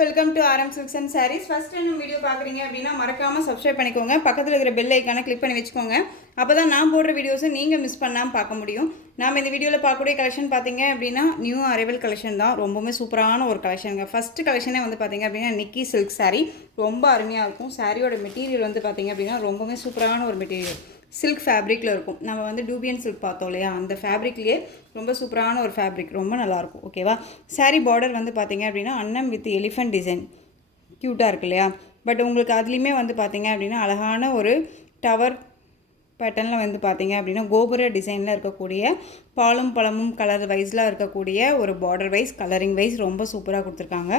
Welcome to RM Silks and Sarees. First time video பார்க்குறீங்க அப்படின்னா மறக்காமல் சப்ஸ்கிரைப் பண்ணிக்கோங்க. பக்கத்தில் இருக்கிற பெல் ஐக்கானை கிளிக் பண்ணி வச்சுக்கோங்க. அப்போ தான் நான் போடுற வீடியோஸை நீங்கள் மிஸ் பண்ணாமல் பார்க்க முடியும். நாம் இந்த வீடியோவில் பார்க்கக்கூடிய கலெக்ஷன் பார்த்தீங்க அப்படின்னா நியூ அரைவல் கலெக்ஷன் தான். ரொம்பவுமே சூப்பரான ஒரு கலெக்ஷனுங்க. ஃபஸ்ட்டு கலெக்ஷனே வந்து பார்த்தீங்க அப்படின்னா நிக்கி சில்க் சாரீ ரொம்ப அருமையாக இருக்கும். சாரியோட மெட்டீரியல் வந்து பார்த்தீங்க அப்படின்னா ரொம்பவுமே சூப்பரான ஒரு மெட்டீரியல். சில்க் ஃபேப்ரிக்கில் இருக்கும். நம்ம வந்து டூபியன் சில்க் பார்த்தோம் இல்லையா, அந்த ஃபேப்ரிக்லேயே ரொம்ப சூப்பரான ஒரு ஃபேப்ரிக், ரொம்ப நல்லாயிருக்கும். ஓகேவா. சாரீ பார்டர் வந்து பார்த்தீங்க அப்படின்னா அன்னம் வித் எலிஃபென்ட் டிசைன் க்யூட்டாக இருக்கு இல்லையா. பட் உங்களுக்கு அதுலேயுமே வந்து பார்த்தீங்க அப்படின்னா அழகான ஒரு டவர் பேட்டர்னில் வந்து பார்த்தீங்க அப்படின்னா கோபுர டிசைனில் இருக்கக்கூடிய பாலும் பழமும் கலர் வைஸில் இருக்கக்கூடிய ஒரு பார்டர் வைஸ் கலரிங் வைஸ் ரொம்ப சூப்பராக கொடுத்துருக்காங்க.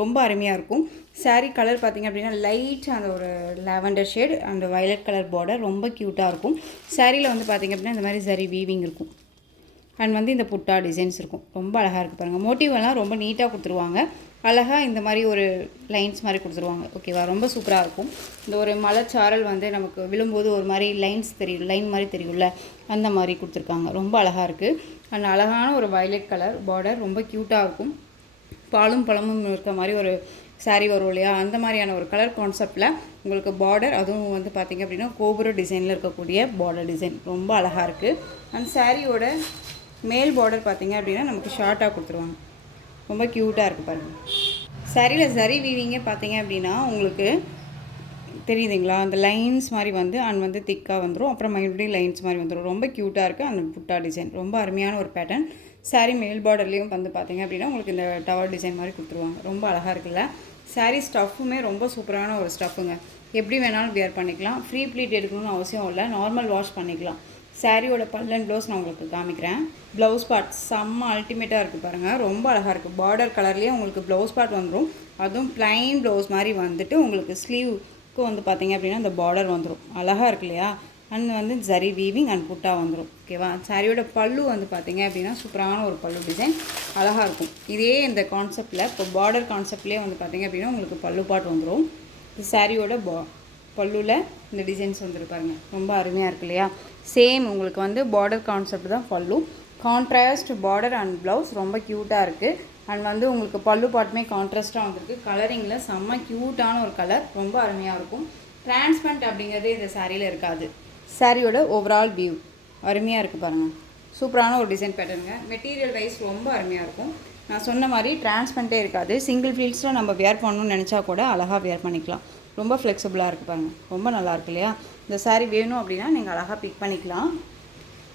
ரொம்ப அருமையாக இருக்கும். சாரீ கலர் பார்த்திங்க அப்படின்னா லைட் அந்த ஒரு லாவெண்டர் ஷேட் அந்த வயலட் கலர் பார்டர் ரொம்ப க்யூட்டாக இருக்கும். சாரியில் வந்து பார்த்திங்க அப்படின்னா இந்த மாதிரி சரி வீவிங் இருக்கும். அண்ட் வந்து இந்த புட்டா டிசைன்ஸ் இருக்கும். ரொம்ப அழகாக இருக்குது பாருங்கள். மோட்டிவெல்லாம் ரொம்ப நீட்டாக கொடுத்துருவாங்க. அழகாக இந்த மாதிரி ஒரு லைன்ஸ் மாதிரி கொடுத்துருவாங்க. ஓகேவா. ரொம்ப சூப்பராக இருக்கும். இந்த ஒரு மலைச்சாரல் வந்து நமக்கு விழும்போது ஒரு மாதிரி லைன்ஸ் தெரியும், லைன் மாதிரி தெரியும்ல, அந்த மாதிரி கொடுத்துருக்காங்க. ரொம்ப அழகாக இருக்குது. அண்ட் அழகான ஒரு வயலட் கலர் பார்டர் ரொம்ப க்யூட்டாக இருக்கும். பாலும் பழமும் இருக்க மாதிரி ஒரு சாரீ வரும் இல்லையா, அந்த மாதிரியான ஒரு கலர் கான்செப்டில் உங்களுக்கு பார்டர், அதுவும் வந்து பார்த்திங்க அப்படின்னா கோபுர டிசைனில் இருக்கக்கூடிய பார்டர் டிசைன் ரொம்ப அழகாக இருக்குது. அண்ட் சாரியோட மேல் பார்டர் பார்த்திங்க அப்படின்னா நமக்கு ஷார்ட்டாக கொடுத்துருவாங்க. ரொம்ப க்யூட்டாக இருக்குது பாருங்கள். சாரியில் சரி வீவிங்கே பார்த்தீங்க அப்படின்னா உங்களுக்கு தெரியுதுங்களா, அந்த லைன்ஸ் மாதிரி வந்து அண்ட் வந்து திக்காக வந்துடும். அப்புறம் மறுபடியும் லைன்ஸ் மாதிரி வந்துடும். ரொம்ப க்யூட்டாக இருக்குது. அந்த புட்டா டிசைன் ரொம்ப அருமையான ஒரு பேட்டர்ன். சாரீ மேல் பார்டர்லேயும் வந்து பார்த்தீங்க அப்படின்னா உங்களுக்கு இந்த டவர் டிசைன் மாதிரி கொடுத்துருவாங்க. ரொம்ப அழகாக இருக்குல்ல. சாரீ ஸ்டஃப்புமே ரொம்ப சூப்பரான ஒரு ஸ்டஃப்புங்க. எப்படி வேணாலும் வியர் பண்ணிக்கலாம். ஃப்ரீ ப்ளீட் எடுக்கணும்னு அவசியம் இல்லை, நார்மல் வாஷ் பண்ணிக்கலாம். சாரியோட பல்லன் ப்ளவுஸ் நான் உங்களுக்கு காமிக்கிறேன். ப்ளவுஸ் பார்ட் செம்ம அல்டிமேட்டாக இருக்குது பாருங்கள். ரொம்ப அழகாக இருக்குது. பார்டர் கலர்லேயே உங்களுக்கு ப்ளவுஸ் பார்ட் வந்துடும். அதுவும் ப்ளைன் ப்ளவுஸ் மாதிரி வந்துட்டு உங்களுக்கு ஸ்லீவுக்கு வந்து பார்த்திங்க அப்படின்னா அந்த பார்டர் வந்துடும். அழகாக இருக்கு இல்லையா. அண்ட் வந்து ஜரி வீவிங் அண்ட் புட்டா வந்துடும். ஓகேவா. சாரியோட பல்லு வந்து பார்த்திங்க அப்படின்னா சூப்பரான ஒரு பல்லு டிசைன் அழகாக இருக்கும். இதே இந்த கான்செப்டில் இப்போ பார்டர் கான்செப்ட்லேயே வந்து பார்த்திங்க அப்படின்னா உங்களுக்கு பல்லு பார்ட் வந்துடும். சாரியோட பல்லுவில் இந்த டிசைன்ஸ் வந்துருப்பாருங்க. ரொம்ப அருமையாக இருக்கு இல்லையா. சேம் உங்களுக்கு வந்து பார்டர் கான்செப்ட் தான் பல்லு. கான்ட்ராஸ்ட் பார்டர் அண்ட் ப்ளவுஸ் ரொம்ப க்யூட்டாக இருக்குது. அண்ட் வந்து உங்களுக்கு பல்லு பாட்டுமே கான்ட்ராஸ்ட்டாக வந்துருக்கு. கலரிங்கில் செம்ம க்யூட்டான ஒரு கலர், ரொம்ப அருமையாக இருக்கும். டிரான்ஸ்பரண்ட் அப்படிங்கிறதே இந்த சாரியில் இருக்காது. சாரியோட ஓவரால் வியூ அருமையாக இருக்குது பாருங்கள். சூப்பரான ஒரு டிசைன் பேட்டர்னுங்க. மெட்டீரியல் வைஸ் ரொம்ப அருமையாக இருக்கும். நான் சொன்ன மாதிரி டிரான்ஸ்பரண்ட்டே இருக்காது. சிங்கிள் ஃபீல்ட்ஸில் நம்ம வியர் பண்ணணும்னு நினச்சா கூட அழகாக வியர் பண்ணிக்கலாம். ரொம்ப ஃப்ளெக்சிபிளாக இருக்குது பாருங்கள். ரொம்ப நல்லாயிருக்கு இல்லையா. இந்த சாரீ வேணும் அப்படின்னா நீங்கள் அழகாக பிக் பண்ணிக்கலாம்.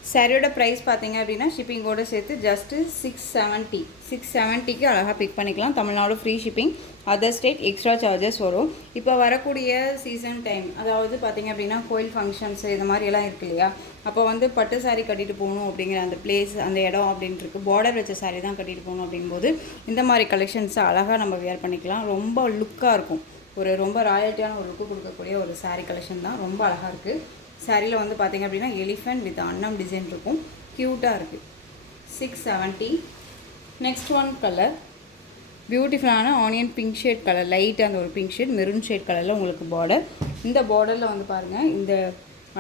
சாரியோட ப்ரைஸ் பார்த்தீங்க அப்படின்னா ஷிப்பிங்கோடு சேர்த்து ஜஸ்ட்டு 670க்கு அழகாக பிக் பண்ணிக்கலாம். Tamil Nadu free shipping. Other state extra charges வரும். இப்போ வரக்கூடிய சீசன் டைம், அதாவது பார்த்திங்க அப்படின்னா கோயில் ஃபங்க்ஷன்ஸு இது மாதிரியெல்லாம் இருக்கு இல்லையா, அப்போ வந்து பட்டு சாரீ கட்டிட்டு போகணும் அப்படிங்கிற அந்த பிளேஸ் அந்த இடம் அப்படின்ட்டு பார்டர் வச்ச சாரீ தான் கட்டிட்டு போகணும் அப்படிங்கும்போது இந்த மாதிரி கலெக்ஷன்ஸை அழகாக நம்ம வியர் பண்ணிக்கலாம். ரொம்ப லுக்காக இருக்கும். ஒரு ரொம்ப ராயல்ட்டியான ஒரு லுக்கு கொடுக்கக்கூடிய ஒரு சாரீ கலெக்ஷன் தான். ரொம்ப அழகாக இருக்குது. சாரியில் வந்து பார்த்திங்க அப்படின்னா எலிஃபென்ட் வித் அன்னம் டிசைன் இருக்கும். க்யூட்டாக இருக்குது. 670. நெக்ஸ்ட் ஒன் கலர் பியூட்டிஃபுல்லான onion pink shade colour, light அந்த ஒரு பிங்க் ஷேட் மெரூன் ஷேட் கலரில் உங்களுக்கு பார்டர். இந்த பார்டரில் வந்து பாருங்கள் இந்த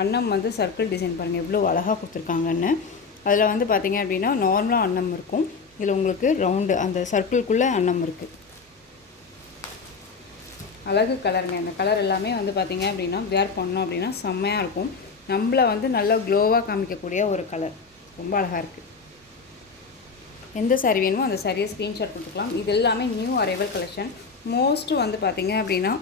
அன்னம் வந்து சர்க்கிள் டிசைன் பாருங்கள் எவ்வளோ அழகாக கொடுத்துருக்காங்கன்னு. அதில் வந்து பார்த்திங்க அப்படின்னா நார்மலாக அன்னம் இருக்கும். இதில் உங்களுக்கு ரவுண்டு அந்த சர்க்கிள்குள்ளே அன்னம் இருக்குது. அழகு கலருங்க. இந்த கலர் எல்லாமே வந்து பார்த்திங்க அப்படின்னா வேர் பண்ணோம் அப்படின்னா செம்மையாக இருக்கும். நம்மளை வந்து நல்லா க்ளோவாக காமிக்கக்கூடிய ஒரு கலர். ரொம்ப அழகாக இருக்குது. எந்த சாரீ வேணுமோ அந்த சாரியை ஸ்க்ரீன்ஷாட் கொடுத்துக்கலாம். இது எல்லாமே நியூ அரைவல் கலெக்ஷன். மோஸ்ட்டு வந்து பார்த்திங்க அப்படின்னா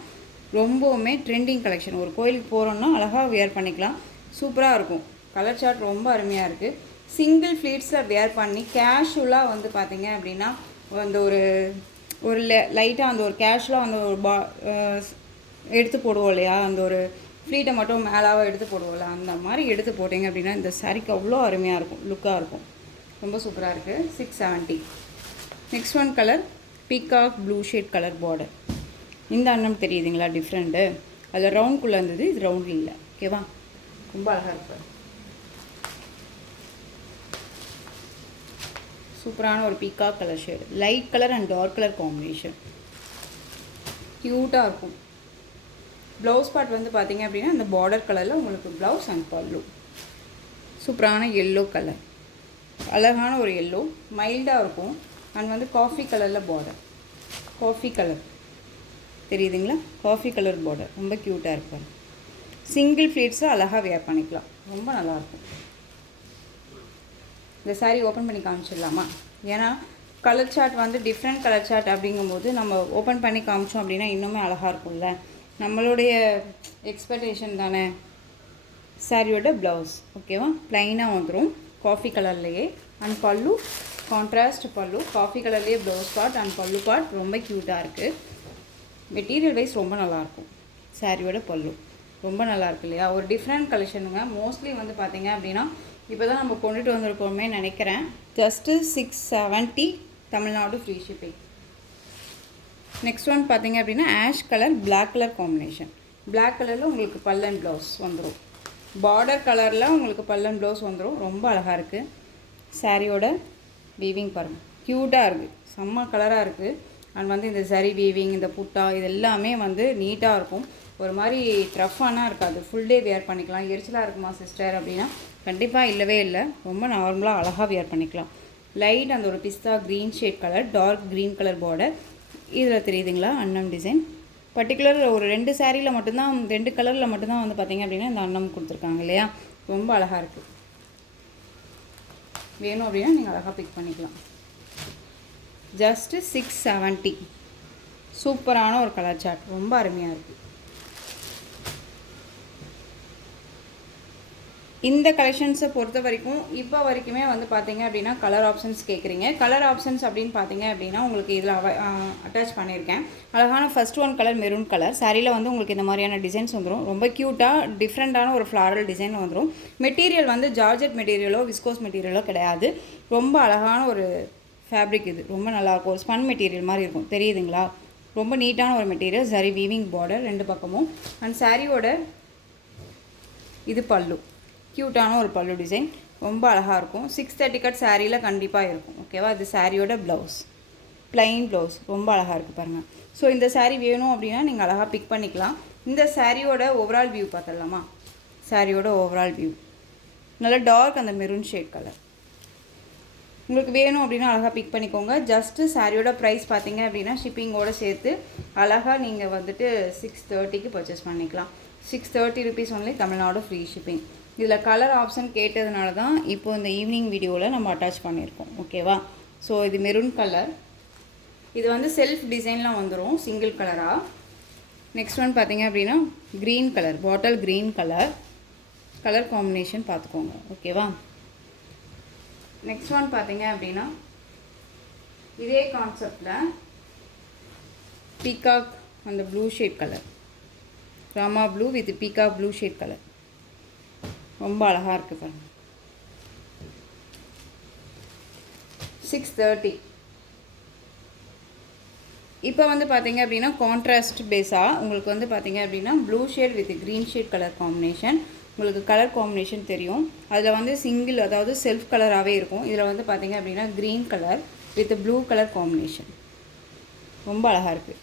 ரொம்பவுமே ட்ரெண்டிங் கலெக்ஷன். ஒரு கோயிலுக்கு போகிறோன்னா அழகாக வேர் பண்ணிக்கலாம். சூப்பராக இருக்கும். கலர் சார்ட் ரொம்ப அருமையாக இருக்குது. சிங்கிள் ஃப்ளீட்ஸில் வேர் பண்ணி கேஷுவலாக வந்து பார்த்திங்க அப்படின்னா அந்த ஒரு லைட்டாக அந்த ஒரு கேஷுவலாக அந்த ஒரு எடுத்து போடுவோம் இல்லையா, அந்த ஒரு ஃப்ளீட்டை மட்டும் மேலாக எடுத்து போடுவோம்ல, அந்த மாதிரி எடுத்து போட்டிங்க அப்படின்னா இந்த சாரீக்கு அவ்வளோ அருமையாக இருக்கும், லுக்காக இருக்கும். ரொம்ப சூப்பராக இருக்குது. 670. Next one colour peacock blue shade colour border. இந்த அன்னம் தெரியுதுங்களா டிஃப்ரெண்ட்டு. அதில் ரவுண்ட்குள்ளே இருந்தது, இது ரவுண்ட் இல்லை. ஓகேவா. ரொம்ப அழகாக இருக்குது. சூப்பரான ஒரு peacock colour shade, light colour and dark colour combination க்யூட்டாக இருக்கும். ப்ளவுஸ் பார்ட் வந்து பார்த்திங்க அப்படின்னா இந்த பார்டர் கலரில் உங்களுக்கு ப்ளவுஸ் அண்ட் பல்லு. சூப்பரான எல்லோ கலர், அழகான ஒரு எல்லோ மைல்டாக இருக்கும். அண்ட் வந்து காஃபி கலரில் பார்டர், காஃபி கலர் தெரியுதுங்களா? காஃபி கலர் பார்டர் ரொம்ப க்யூட்டாக இருக்கும். சிங்கிள் ஃப்ளீட்ஸு அழகாக வேர் பண்ணிக்கலாம், ரொம்ப நல்லாயிருக்கும். இந்த சாரீ ஓப்பன் பண்ணி காமிச்சிடலாமா? ஏன்னா கலர் சார்ட் வந்து டிஃப்ரெண்ட் கலர் சார்ட் அப்படிங்கும்போது நம்ம ஓப்பன் பண்ணி காமிச்சோம் அப்படின்னா இன்னுமே அழகாக இருக்கும்ல. நம்மளுடைய எக்ஸ்பெக்டேஷன் தானே. சாரியோட ப்ளவுஸ் ஓகேவா, ப்ளைனாக வந்துடும் காஃபி கலர்லேயே. அண்ட் பல்லு கான்ட்ராஸ்ட் பல்லு, காஃபி கலர்லேயே ப்ளவுஸ் பார்ட் அண்ட் பல்லு பார்ட் ரொம்ப க்யூட்டாக இருக்குது. மெட்டீரியல் வைஸ் ரொம்ப நல்லாயிருக்கும். சாரியோட பல்லு ரொம்ப நல்லாயிருக்கு இல்லையா? ஒரு டிஃப்ரெண்ட் கலெக்ஷனுங்க. மோஸ்ட்லி வந்து பார்த்திங்க அப்படின்னா இப்போ தான் நம்ம கொண்டுட்டு வந்திருக்கோமே நினைக்கிறேன். Just 670 Tamil Nadu free shipping. Next one பார்த்திங்க அப்படின்னா ash colour black colour combination. Black கலரில் உங்களுக்கு பல்லன் ப்ளவுஸ் வந்துடும். பார்டர் கலரில் உங்களுக்கு பல்லன் ப்ளவுஸ் வந்துடும். ரொம்ப அழகாக இருக்குது. சாரியோட வீவிங் பாருங்கள், க்யூட்டாக இருக்குது, செம்ம கலராக இருக்குது. அண்ட் வந்து இந்த சரி வீவிங், இந்த புட்டா, இது எல்லாமே வந்து நீட்டாக இருக்கும். ஒரு மாதிரி ட்ரஃபானா இருக்காது. ஃபுல் டே வேர் பண்ணிக்கலாம். எரிச்சலாக இருக்குமா சிஸ்டர் அப்படின்னா கண்டிப்பாக இல்லவே இல்லை. ரொம்ப நார்மலாக அழகாக வேர் பண்ணிக்கலாம். லைட் அந்த ஒரு pista green shade colour, dark green colour border. இதில் தெரியுதுங்களா அன்னம் டிசைன். பர்டிகுலர் ஒரு 2 சாரியில் மட்டும்தான், 2 கலரில் மட்டும்தான் வந்து பார்த்திங்க அப்படின்னா இந்த அன்னம் கொடுத்துருக்காங்க இல்லையா? ரொம்ப அழகாக இருக்குது. வேணும் அப்படின்னா நீங்கள் அழகாக பிக் பண்ணிக்கலாம். ஜஸ்ட்டு 670. சூப்பரான ஒரு கலர் சார்ட், ரொம்ப அருமையாக இருக்குது. இந்த கலெக்ஷன்ஸை பொறுத்த வரைக்கும் இப்போ வரைக்குமே வந்து பார்த்தீங்க அப்படின்னா கலர் ஆப்ஷன்ஸ் கேட்குறீங்க. கலர் ஆப்ஷன்ஸ் அப்படின்னு பார்த்தீங்க அப்படின்னா உங்களுக்கு இதில் அட்டாச் பண்ணியிருக்கேன். அழகான first one colour maroon colour சாரியில் வந்து உங்களுக்கு இந்த மாதிரியான டிசைன்ஸ் வந்துடும். ரொம்ப க்யூட்டாக டிஃப்ரெண்ட்டான ஒரு ஃப்ளாரல் டிசைன் வந்துடும். மெட்டீரியல் வந்து ஜார்ஜெட் மெட்டீரியலோ விஸ்கோஸ் மெட்டீரியலோ கிடையாது. ரொம்ப அழகான ஒரு ஃபேப்ரிக். இது ரொம்ப நல்லாயிருக்கும். ஒரு ஸ்பன் மெட்டீரியல் மாதிரி இருக்கும், தெரியுதுங்களா? ரொம்ப நீட்டான ஒரு மெட்டீரியல். சரி வீவிங் பார்டர் 2 பக்கமும். அண்ட் சாரியோட இது பல்லு, க்யூட்டான ஒரு பல்லு டிசைன், ரொம்ப அழகாக இருக்கும். 630 கட் சாரியில் கண்டிப்பாக இருக்கும். ஓகேவா? இது சாரியோட ப்ளவுஸ், ப்ளைன் ப்ளவுஸ், ரொம்ப அழகாக இருக்குது பாருங்கள். ஸோ இந்த சாரீ வேணும் அப்படின்னா நீங்கள் அழகாக பிக் பண்ணிக்கலாம். இந்த சாரியோட ஓவரால் வியூ பார்த்துடலாமா? சாரியோட ஓவரால் வியூ நல்லா டார்க் அந்த மெரூன் ஷேட் கலர். உங்களுக்கு வேணும் அப்படின்னா அழகாக பிக் பண்ணிக்கோங்க. ஜஸ்ட்டு சாரியோட ப்ரைஸ் பார்த்தீங்க அப்படின்னா ஷிப்பிங்கோடு சேர்த்து அழகாக நீங்கள் வந்துட்டு 630க்கு பர்ச்சேஸ் பண்ணிக்கலாம். 630 rupees only, Tamil Nadu free shipping. இதில் கலர் ஆப்ஷன் கேட்டதுனால தான் இப்போ இந்த ஈவினிங் வீடியோவில் நம்ம அட்டாச் பண்ணியிருக்கோம். ஓகேவா? ஸோ இது மெரூன் கலர். இது வந்து செல்ஃப் டிசைன்லாம் வந்துடும் சிங்கிள் கலராக. நெக்ஸ்ட் ஒன் பார்த்தீங்க அப்படின்னா green colour, bottle green colour. Colour combination பார்த்துக்கோங்க. ஓகேவா? நெக்ஸ்ட் ஒன் பார்த்தீங்க அப்படின்னா இதே கான்செப்டில் பீகாக் அந்த blue shade colour, Rama blue with peacock blue shade colour, ரொம்ப அழகாக இருக்குது பாருங்கள். 630. இப்போ வந்து பார்த்தீங்க அப்படின்னா கான்ட்ராஸ்ட் பேஸாக உங்களுக்கு வந்து பார்த்தீங்க அப்படின்னா blue shade with green shade colour combination. உங்களுக்கு கலர் காம்பினேஷன் தெரியும். அதில் வந்து சிங்கிள், அதாவது செல்ஃப் கலராகவே இருக்கும். இதில் வந்து பார்த்தீங்க அப்படின்னா green colour with blue colour combination, ரொம்ப அழகாக இருக்குது.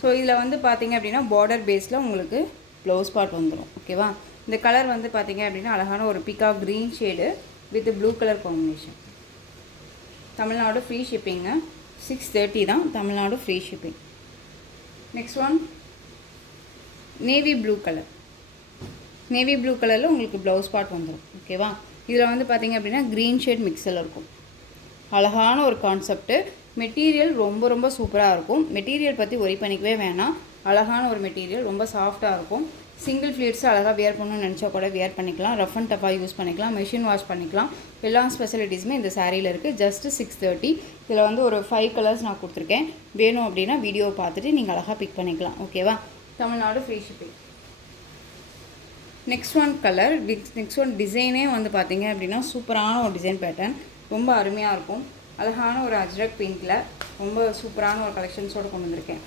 ஸோ இதில் வந்து பார்த்தீங்க அப்படின்னா பார்டர் பேஸில் உங்களுக்கு ப்ளவுஸ் பார்ட் வந்துடும். ஓகேவா? இந்த கலர் வந்து பார்த்தீங்க அப்படின்னா அழகான ஒரு peacock green shade with blue colour combination. Tamil Nadu free shipping. 630 தான், Tamil Nadu free shipping. Next one navy blue colour. Navy blue கலரில் உங்களுக்கு ப்ளவுஸ் பார்ட் வந்துடும். ஓகேவா? இதில் வந்து பார்த்தீங்க அப்படின்னா க்ரீன் ஷேட் மிக்ஸில் இருக்கும். அழகான ஒரு கான்செப்ட்டு. மெட்டீரியல் ரொம்ப ரொம்ப சூப்பராக இருக்கும். மெட்டீரியல் பற்றி ஒரி பண்ணிக்கவே வேணாம். அழகான ஒரு மெட்டீரியல், ரொம்ப சாஃப்டாக இருக்கும். சிங்கிள் ஃப்ளீட்ஸ் அழகாக வியர் பண்ணணும்னு நினச்சா கூட வியர் பண்ணிக்கலாம். ரஃப் அண்ட் டஃபாக யூஸ் பண்ணிக்கலாம், மிஷின் வாஷ் பண்ணிக்கலாம். எல்லா ஸ்பெஷலிட்டிஸுமே இந்த சாரியில் இருக்குது. ஜஸ்ட்டு 630. இதில் வந்து ஒரு 5 கலர்ஸ் நான் கொடுத்துருக்கேன். வேணும் அப்படின்னா வீடியோ பார்த்துட்டு நீங்கள் அழகாக பிக் பண்ணிக்கலாம். ஓகேவா? Tamil Nadu free shipping. Next one colour with next one டிசைனே வந்து பார்த்தீங்க அப்படின்னா சூப்பரான ஒரு டிசைன் பேட்டர்ன், ரொம்ப அருமையாக இருக்கும். அழகான ஒரு அஜ்ரக் பிங்க்கில் ரொம்ப சூப்பரான ஒரு கலெக்ஷன்ஸோடு கொண்டு வந்திருக்கேன்.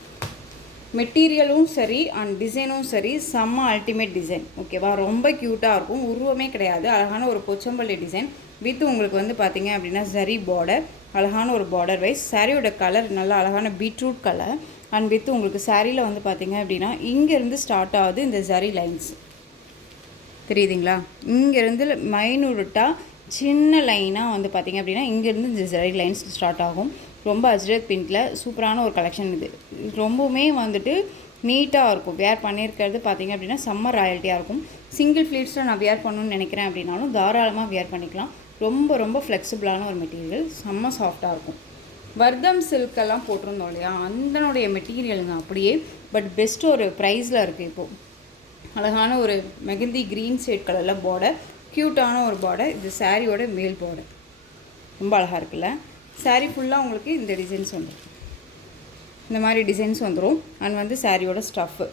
மெட்டீரியலும் சரி அண்ட் டிசைனும் சரி செம்ம அல்டிமேட் டிசைன். ஓகேவா? ரொம்ப க்யூட்டாக இருக்கும். உருவமே கிடையாது. அழகான ஒரு கொச்சம்பள்ளி டிசைன் வித் உங்களுக்கு வந்து பார்த்தீங்க அப்படின்னா சரி பார்டர், அழகான ஒரு பார்டர் வைஸ். சாரியோட கலர் நல்லா அழகான பீட்ரூட் கலர் அண்ட் வித் உங்களுக்கு சாரியில் வந்து பார்த்தீங்க அப்படின்னா இங்கேருந்து ஸ்டார்ட் ஆகுது இந்த சரி லைன்ஸ், தெரியுதுங்களா? இங்கேருந்து மைனூட்டாக சின்ன லைனாக வந்து பார்த்திங்க அப்படின்னா இங்கேருந்து இந்த சரி லைன்ஸ் ஸ்டார்ட் ஆகும். ரொம்ப அஜ்ரக் பிங்க்கில் சூப்பரான ஒரு கலெக்ஷன் இது. ரொம்பவுமே வந்துட்டு நீட்டாக இருக்கும். வேர் பண்ணியிருக்கிறது பார்த்திங்க அப்படின்னா செம்ம ராயல்ட்டியாக இருக்கும். சிங்கிள் ஃப்ளீட்ஸில் நான் வேர் பண்ணணுன்னு நினைக்கிறேன் அப்படின்னாலும் தாராளமாக வேர் பண்ணிக்கலாம். ரொம்ப ரொம்ப ஃப்ளெக்சிபிளான ஒரு மெட்டீரியல், செம்ம சாஃப்டாக இருக்கும். வர்தம் சில்கெல்லாம் போட்டிருந்தோம் இல்லையா, அதனுடைய மெட்டீரியலுங்க அப்படியே. பட் பெஸ்ட் ஒரு ப்ரைஸில் இருக்குது இப்போது. அழகான ஒரு மெகந்தி க்ரீன் ஷேட் கலரில் பார்டர், க்யூட்டான ஒரு பார்டர். இது சாரியோட மேல் பார்டர் ரொம்ப அழகாக இருக்குல்ல. சாரீ ஃபுல்லாக உங்களுக்கு இந்த டிசைன்ஸ் வந்துடும், இந்த மாதிரி டிசைன்ஸ் வந்துடும். அண்ட் வந்து சாரியோட ஸ்டஃப்பு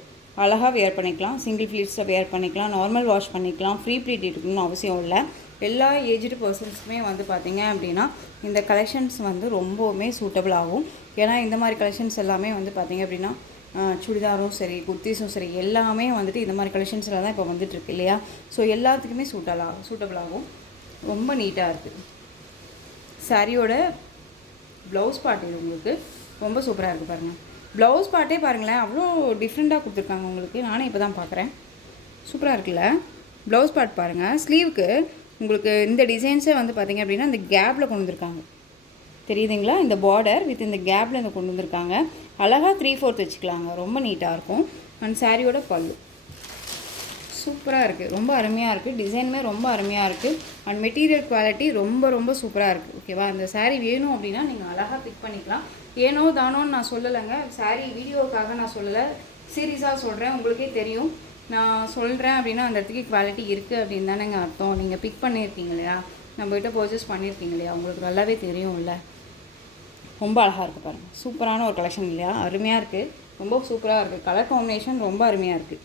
அழகாக வேர் பண்ணிக்கலாம். சிங்கிள் ஃப்ளீட்ஸில் வேர் பண்ணிக்கலாம், நார்மல் வாஷ் பண்ணிக்கலாம். ஃப்ரீ ப்ளீட் இருக்கணும்னு அவசியம் இல்லை. எல்லா ஏஜ்டு பர்சன்ஸுமே வந்து பார்த்திங்க அப்படின்னா இந்த கலெக்ஷன்ஸ் வந்து ரொம்பவுமே சூட்டபிள் ஆகும். ஏன்னா இந்த மாதிரி கலெக்ஷன்ஸ் எல்லாமே வந்து பார்த்திங்க அப்படின்னா சுடிதாரும் சரி, குர்த்திஸும் சரி, எல்லாமே வந்துட்டு இந்த மாதிரி கலெக்ஷன்ஸில் தான் இப்போ வந்துட்டுருக்கு இல்லையா. ஸோ எல்லாத்துக்குமே சூட்டபிள் ஆகும். ரொம்ப நீட்டாக இருக்குது. சாரியோட ப்ளவுஸ் பார்ட் இது உங்களுக்கு ரொம்ப சூப்பராக இருக்குது பாருங்கள். ப்ளவுஸ் பார்ட்டே பாருங்களேன், அவ்வளோ டிஃப்ரெண்ட்டாக கொடுத்துருக்காங்க உங்களுக்கு. நானே இப்போ தான் பார்க்குறேன். சூப்பராக இருக்குல்ல. ப்ளவுஸ் பார்ட் பாருங்கள். ஸ்லீவுக்கு உங்களுக்கு இந்த டிசைன்ஸே வந்து பார்த்திங்க அப்படின்னா இந்த கேப்பில் கொண்டு வந்திருக்காங்க, தெரியுதுங்களா. இந்த பார்டர் வித் இந்த கேப்பில் இந்த கொண்டு வந்திருக்காங்க. அழகாக 3/4 வச்சுக்கலாங்க, ரொம்ப நீட்டாக இருக்கும். அண்ட் சாரியோட பல்லு சூப்பராக இருக்குது, ரொம்ப அருமையாக இருக்குது. டிசைனுமே ரொம்ப அருமையாக இருக்குது. அண்ட் மெட்டீரியல் குவாலிட்டி ரொம்ப ரொம்ப சூப்பராக இருக்குது. ஓகேவா. அந்த சாரீ வேணும் அப்படின்னா நீங்கள் அழகாக பிக் பண்ணிக்கலாம். ஏனோ தானோன்னு நான் சொல்லலைங்க, சாரீ வீடியோவுக்காக நான் சொல்லலை, சீரியஸாக சொல்கிறேன். உங்களுக்கே தெரியும் நான் சொல்கிறேன் அப்படின்னா அந்த இடத்துக்கு குவாலிட்டி இருக்குது அப்படின்னு தானேங்க அர்த்தம். நீங்கள் பிக் பண்ணியிருக்கீங்க இல்லையா, நம்மகிட்ட பர்ச்சேஸ் பண்ணியிருக்கீங்க இல்லையா, உங்களுக்கு நல்லாவே தெரியும் இல்லை. ரொம்ப அழகாக இருக்குது பாருங்கள். சூப்பரான ஒரு கலெக்ஷன் இல்லையா, அருமையாக இருக்குது, ரொம்ப சூப்பராக இருக்குது. கலர் காம்பினேஷன் ரொம்ப அருமையாக இருக்குது.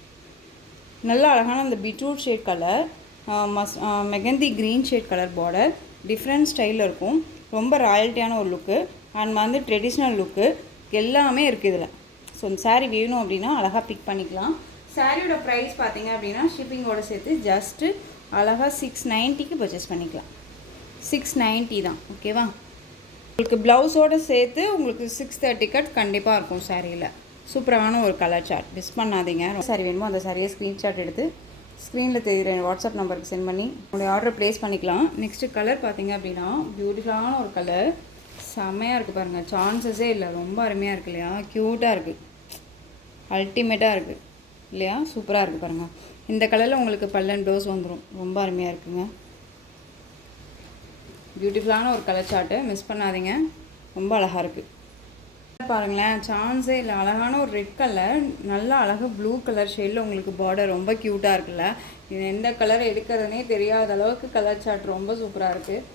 நல்ல அழகான அந்த beetroot shade colour, mehndi green shade colour border, different ஸ்டைலில் இருக்கும். ரொம்ப ராயல்ட்டியான ஒரு லுக்கு அண்ட் வந்து ட்ரெடிஷ்னல் லுக்கு எல்லாமே இருக்குது இதில். ஸோ இந்த சாரீ வேணும் அப்படின்னா அழகாக பிக் பண்ணிக்கலாம். சாரியோட ப்ரைஸ் பார்த்தீங்க அப்படின்னா ஷிப்பிங்கோடு சேர்த்து ஜஸ்ட்டு அழகாக 690க்கு பர்ச்சேஸ் பண்ணிக்கலாம். 690 தான். ஓகேவா. உங்களுக்கு ப்ளவுஸோடு சேர்த்து உங்களுக்கு 630 கட் கண்டிப்பாக இருக்கும் சாரியில். சூப்பரான ஒரு கலர் சார்ட், மிஸ் பண்ணாதீங்க. சாரி வேணுமோ அந்த சாரியை ஸ்க்ரீன்ஷாட் எடுத்து ஸ்க்ரீனில் தெரிகிற வாட்ஸ்அப் நம்பருக்கு சென்ட் பண்ணி உங்களுடைய ஆர்டர் ப்ளேஸ் பண்ணிக்கலாம். நெக்ஸ்ட்டு கலர் பார்த்தீங்க அப்படின்னா பியூட்டிஃபுல்லான ஒரு கலர், செம்மையாக இருக்குது பாருங்கள், சான்சஸே இல்லை. ரொம்ப அருமையாக இருக்குது இல்லையா, க்யூட்டாக இருக்குது, அல்டிமேட்டாக இருக்குது இல்லையா, சூப்பராக இருக்குது பாருங்கள். இந்த கலரில் உங்களுக்கு பல்லன் ப்ளவுஸ் வந்துடும், ரொம்ப அருமையாக இருக்குங்க. பியூட்டிஃபுல்லான ஒரு கலர் சார்ட்டு, மிஸ் பண்ணாதீங்க, ரொம்ப அழகாக இருக்குது பாருங்களேன். சான்ஸே இல்லை, அழகான ஒரு ரெட் கலர், நல்லா அழகாக ப்ளூ கலர் ஷேடில் உங்களுக்கு பார்டர் ரொம்ப க்யூட்டாக இருக்குல்ல. இது எந்த கலர் எடுக்கிறதுனே தெரியாத அளவுக்கு கலர் சார்ட் ரொம்ப சூப்பராக இருக்குது.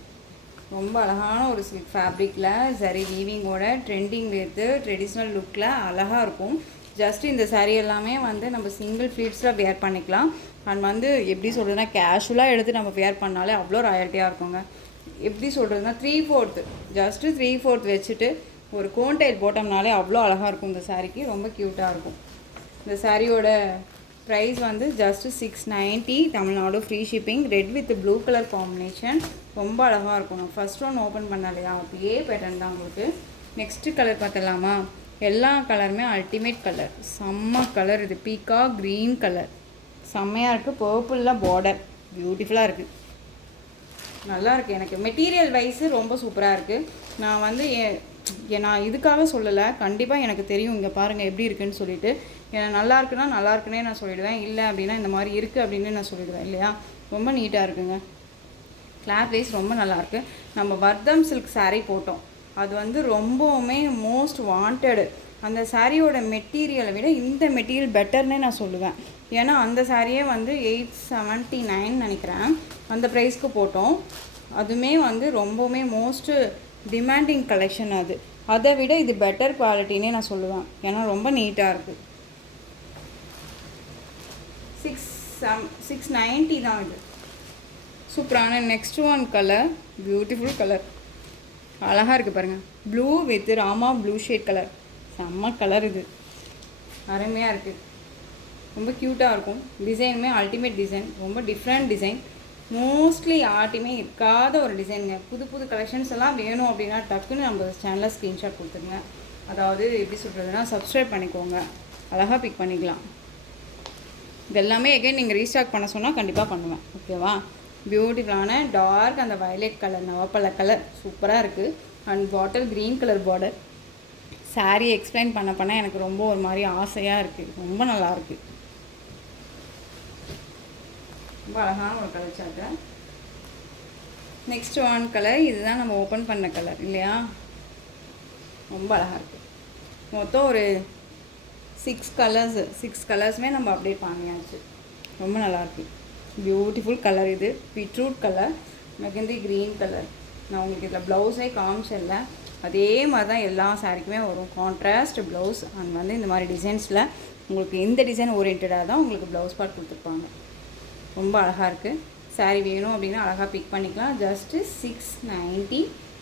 ரொம்ப அழகான ஒரு சில்க் ஃபேப்ரிக்கில் சரி வீவிங்கோட ட்ரெண்டிங் வித்து ட்ரெடிஷ்னல் லுக்கில் அழகாக இருக்கும். ஜஸ்ட் இந்த சாரீ எல்லாமே வந்து நம்ம சிங்கிள் ஃப்ளீட்ஸில் வேர் பண்ணிக்கலாம். அண்ட் வந்து எப்படி சொல்கிறதுனா கேஷுவலாக எடுத்து நம்ம வேர் பண்ணாலே அவ்வளோ ராயல்ட்டியாக இருக்குங்க. எப்படி சொல்கிறதுனா 3/4 ஜஸ்ட்டு 3/4 வச்சுட்டு ஒரு கோன்டைல் போட்டோம்னாலே அவ்வளோ அழகாக இருக்கும். இந்த சாரீக்கு ரொம்ப க்யூட்டாக இருக்கும். இந்த சாரியோட ப்ரைஸ் வந்து just 690, Tamil Nadu free shipping. Red with blue colour combination, ரொம்ப அழகாக இருக்கும். நான் ஃபஸ்ட் ஒன் ஓப்பன் பண்ணலையா, அப்படியே பேட்டர்ன் தான் உங்களுக்கு. நெக்ஸ்ட்டு கலர் பார்த்துடலாமா. எல்லா கலருமே அல்டிமேட் கலர், செம்ம கலர். இது பீக்கா க்ரீன் கலர், செம்மையாக இருக்குது. பர்பிளில் பார்டர் பியூட்டிஃபுல்லாக இருக்குது, நல்லா இருக்குது. எனக்கு மெட்டீரியல் வைஸு ரொம்ப சூப்பராக இருக்குது. நான் வந்து நான் இதுக்காக சொல்லலை, கண்டிப்பாக எனக்கு தெரியும். இங்கே பாருங்கள் எப்படி இருக்குதுன்னு சொல்லிட்டு, ஏன்னா நல்லா இருக்குன்னா நல்லா இருக்குன்னே நான் சொல்லிவிடுவேன், இல்லை அப்படின்னா இந்த மாதிரி இருக்குது அப்படின்னு நான் சொல்லிவிடுவேன் இல்லையா. ரொம்ப நீட்டாக இருக்குங்க, கிளாத் வைஸ் ரொம்ப நல்லாயிருக்கு. நம்ம வர்தம் சில்க் சாரீ போட்டோம், அது வந்து ரொம்பவுமே மோஸ்ட் வாண்டடு. அந்த சாரியோட மெட்டீரியலை விட இந்த மெட்டீரியல் பெட்டர்னே நான் சொல்லுவேன். ஏன்னா அந்த சாரியே வந்து 879 நினைக்கிறேன், அந்த ப்ரைஸ்க்கு போட்டோம். அதுவுமே வந்து ரொம்பவுமே மோஸ்ட்டு டிமாண்டிங் கலெக்ஷன். அதை விட இது பெட்டர் குவாலிட்டினே நான் சொல்லுவேன், ஏன்னா ரொம்ப நீட்டாக இருக்குது. 690 தான் இது. சூப்பரான next one colour, beautiful colour, அழகாக இருக்குது பாருங்கள். Blue with Rama blue shade colour, செம்ம கலர். இது அருமையாக இருக்குது, ரொம்ப க்யூட்டாக இருக்கும். டிசைனுமே அல்டிமேட் டிசைன், ரொம்ப டிஃப்ரெண்ட் டிசைன், மோஸ்ட்லி யார்ட்டையுமே இருக்காத ஒரு டிசைனுங்க. புது புது கலெக்ஷன்ஸ் எல்லாம் வேணும் அப்படின்னா டக்குன்னு நம்ம சேனலில் ஸ்க்ரீன்ஷாட் கொடுத்துருங்க. அதாவது எப்படி சொல்கிறதுனா சப்ஸ்கிரைப் பண்ணிக்கோங்க, அழகாக பிக் பண்ணிக்கலாம். இதெல்லாமே எகைன் நீங்கள் ரீஸ்டாக் பண்ண சொன்னால் கண்டிப்பாக பண்ணுவேன். ஓகேவா. பியூட்டிஃபுல்லான டார்க் அந்த வயலட் கலர், நவப்பழ கலர், சூப்பராக இருக்குது. And bottle green colour border. Sari explain பண்ண எனக்கு ரொம்ப ஒரு மாதிரி ஆசையாக இருக்குது. ரொம்ப நல்லாயிருக்கு. ரொம்ப அழகான ஒரு colour chart. Next one colour, இதுதான் நம்ம ஓப்பன் பண்ண கலர் இல்லையா? ரொம்ப அழகாக இருக்குது. மொத்தம் ஒரு 6 கலர்ஸுமே நம்ம அப்டேட் பண்ணியாச்சு. ரொம்ப நல்லாயிருக்கு. Beautiful colour. இது beetroot colour, mehndi green colour. நான் உங்களுக்கு இதில் ப்ளவுஸே காமிச்சிடல. அதே மாதிரி தான் எல்லா சாரிக்குமே வரும். கான்ட்ராஸ்ட் ப்ளவுஸ் அண்ட் வந்து இந்த மாதிரி டிசைன்ஸில் உங்களுக்கு இந்த டிசைன் ஓரியன்டாக தான் உங்களுக்கு ப்ளவுஸ் பார்ட் கொடுத்துருப்பாங்க. ரொம்ப அழகாக இருக்குது. சாரீ வேணும் அப்படின்னா அழகாக பிக் பண்ணிக்கலாம். Just 690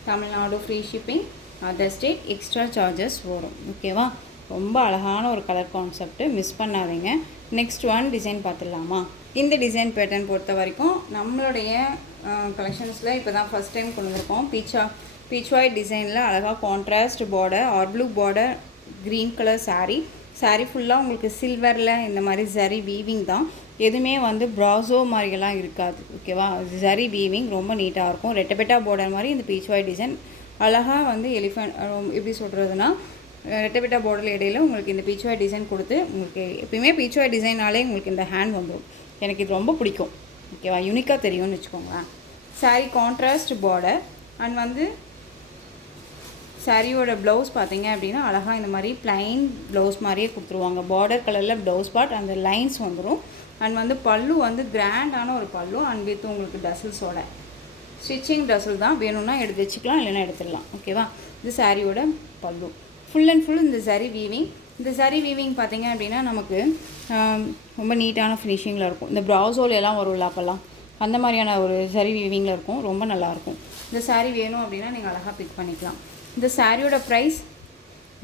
Tamil Nadu free shipping. Other state extra charges வரும். ஓகேவா? ரொம்ப அழகான ஒரு கலர் கான்செப்ட்டு, மிஸ் பண்ணாதீங்க. நெக்ஸ்ட் ஒன் டிசைன் பார்த்துடலாமா? இந்த டிசைன் பேட்டர்ன் பொறுத்த வரைக்கும் நம்மளுடைய கலெக்ஷன்ஸில் இப்போ தான் ஃபஸ்ட் டைம் கொண்டு வந்திருக்கோம். பீச் ஒயிட் டிசைனில் அழகாக contrast border, or blue border, green colour sari ஃபுல்லாக உங்களுக்கு சில்வரில் இந்த மாதிரி ஜரி வீவிங் தான். எதுவுமே வந்து ப்ராசோ மாதிரியெல்லாம் இருக்காது. ஓகேவா? ஜரி வீவிங் ரொம்ப நீட்டாக இருக்கும். ரெட்டபெட்டா பார்டர் மாதிரி இந்த பீச் ஒயிட் டிசைன் அழகாக வந்து எலிஃபென்ட் எப்படி சொல்கிறதுனா ரெட்டபெட்டா பார்டர் இடையில உங்களுக்கு இந்த பீச் ஒயிட் டிசைன் கொடுத்து, உங்களுக்கு எப்பயுமே பீச் ஒயிட் டிசைனாலே உங்களுக்கு இந்த ஹேண்ட் வந்துடும். எனக்கு இது ரொம்ப பிடிக்கும். ஓகேவா? யூனிக்காக தெரியும்னு வச்சுக்கோங்களேன். சாரீ கான்ட்ராஸ்ட் பார்டர் அண்ட் வந்து சாரியோட ப்ளவுஸ் பார்த்தீங்க அப்படின்னா அழகாக இந்த மாதிரி ப்ளைன் ப்ளவுஸ் மாதிரியே கொடுத்துருவாங்க. பார்டர் கலரில் ப்ளவுஸ் பார்ட் அந்த லைன்ஸ் வந்துடும். அண்ட் வந்து பல்லு வந்து கிராண்டான ஒரு பல்லு அண்ட் வித் உங்களுக்கு டசல்ஸோட ஸ்டிச்சிங் டசல் தான். வேணும்னா எடுத்து வச்சுக்கலாம், இல்லைன்னா எடுத்துடலாம். ஓகேவா? இது சாரியோட பல்லு. ஃபுல் அண்ட் ஃபுல் இந்த சரி வீவிங். இந்த சரி வீவிங் பார்த்தீங்க அப்படின்னா நமக்கு ரொம்ப நீட்டான ஃபினிஷிங்கில் இருக்கும். இந்த ப்ராசோலெல்லாம் வரும்ல அப்போல்லாம் அந்த மாதிரியான ஒரு சரி வீவிங்கில் இருக்கும். ரொம்ப நல்லாயிருக்கும். இந்த சாரீ வேணும் அப்படின்னா நீங்கள் அழகாக பிக் பண்ணிக்கலாம். இந்த சாரியோட price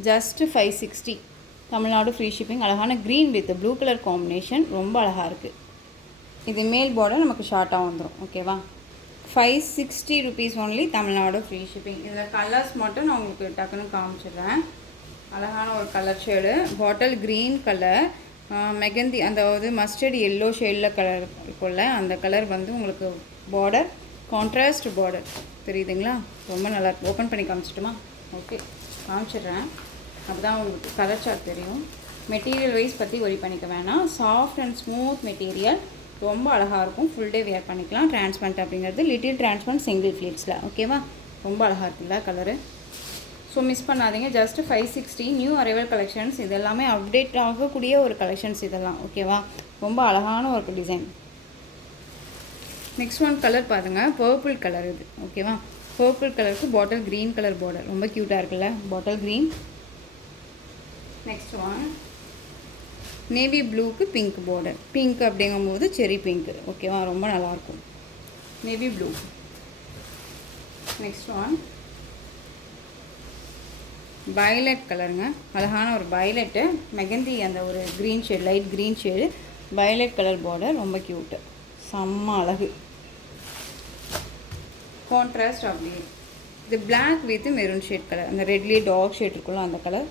just 560 Tamil Nadu free shipping. அழகான green with blue colour combination. ரொம்ப அழகாக இருக்குது. இது மேல் பார்டர் நமக்கு ஷார்ட்டாக வந்துடும். ஓகேவா? 560 rupees only Tamil Nadu free shipping. இதில் கலர்ஸ் மட்டும் நான் உங்களுக்கு டக்குன்னு காமிச்சிடுறேன். அழகான ஒரு colour shade, bottle green colour, mehndi அதாவது மஸ்டர்ட் எல்லோ ஷேடில் கலர் இருக்குல்ல அந்த கலர் வந்து உங்களுக்கு பார்டர் கான்ட்ராஸ்ட் பார்டர் தெரியுதுங்களா? ரொம்ப நல்லா ஓப்பன் பண்ணி காமிச்சிட்டுமா? ஓகே, காமிச்சிடுறேன். அப்போ தான் உங்களுக்கு கலர் சார்ட் தெரியும். மெட்டீரியல் வைஸ் பற்றி ஒரி பண்ணிக்க வேணாம். Soft and smooth material. ரொம்ப அழகாக இருக்கும். ஃபுல் டே வேர் பண்ணிக்கலாம். டிரான்ஸ்பரண்ட் அப்படிங்கிறது லிட்டில் டிரான்ஸ்பரண்ட் சிங்கிள் ஃப்ளீட்ஸில். ஓகேவா? ரொம்ப அழகாக இருக்குல்ல கலரு. ஸோ மிஸ் பண்ணாதீங்க. Just 560 new arrival collections. இது எல்லாமே அப்டேட் ஆகக்கூடிய ஒரு கலெக்ஷன்ஸ் இதெல்லாம். ஓகேவா? ரொம்ப அழகான ஒரு டிசைன். நெக்ஸ்ட் ஒன் கலர் பாருங்கள், பர்பிள் கலர் இது. ஓகேவா? பர்பிள் கலருக்கு பாட்டில் க்ரீன் கலர் பார்டர். ரொம்ப க்யூட்டாக இருக்குல்ல? Bottle green. Next one navy ப்ளூக்கு பிங்க் பார்டர். பிங்க் அப்படிங்கும்போது செரி பிங்க்கு. ஓகேவா? ரொம்ப நல்லாயிருக்கும். Navy blue. Next one violet கலருங்க. அழகான ஒரு வயலட்டு, மெகந்தி அந்த ஒரு green shade, light green shade, violet colour border. ரொம்ப க்யூட்டு, செம்ம அழகு. கான்ட்ராஸ்ட் அப்படியே இது black with maroon shade colour, அந்த ரெட்லேயே டார்க் ஷேட் இருக்குல்ல அந்த கலர்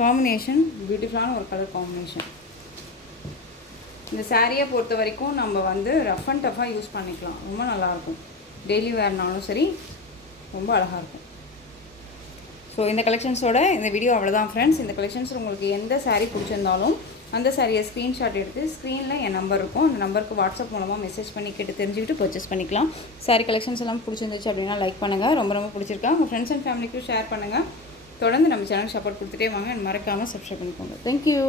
காம்பினேஷன். பியூட்டிஃபுல்லான ஒரு கலர் காம்பினேஷன். இந்த சாரியை பொறுத்த வரைக்கும் நம்ம வந்து ரஃப் அண்ட் டஃப்பாக யூஸ் பண்ணிக்கலாம். ரொம்ப நல்லாயிருக்கும். டெய்லி வேர்னாலும் சரி, ரொம்ப அழகாக இருக்கும். ஸோ இந்த கலெக்ஷன்ஸோட இந்த வீடியோ அவ்வளோதான் ஃப்ரெண்ட்ஸ். இந்த கலெக்ஷன்ஸ் உங்களுக்கு எந்த சாரீ பிடிச்சிருந்தாலும் அந்த சாரியை ஸ்க்ரீன்ஷாட் எடுத்து ஸ்க்ரீனில் என் நம்பர் இருக்கும், அந்த நம்பருக்கு வாட்ஸ்அப் மூலமாக மெசேஜ் பண்ணி கேட்டு தெரிஞ்சுக்கிட்டு பர்ச்சேஸ் பண்ணிக்கலாம். சாரீ கலெக்ஷன்ஸ் எல்லாம் பிடிச்சிருந்துச்சு அப்படின்னா லைக் பண்ணுங்கள். ரொம்ப ரொம்ப பிடிச்சிருக்கா உங்கள் ஃப்ரெண்ட்ஸ் அண்ட் ஃபேமிலிக்கும் ஷேர் பண்ணுங்கள். தொடர்ந்து நம்ம சேனல் சப்போர்ட் கொடுத்துட்டே வாங்க. மறக்காமல் சப்ஸ்கிரைப் பண்ணிக்கோங்க. தேங்க்யூ.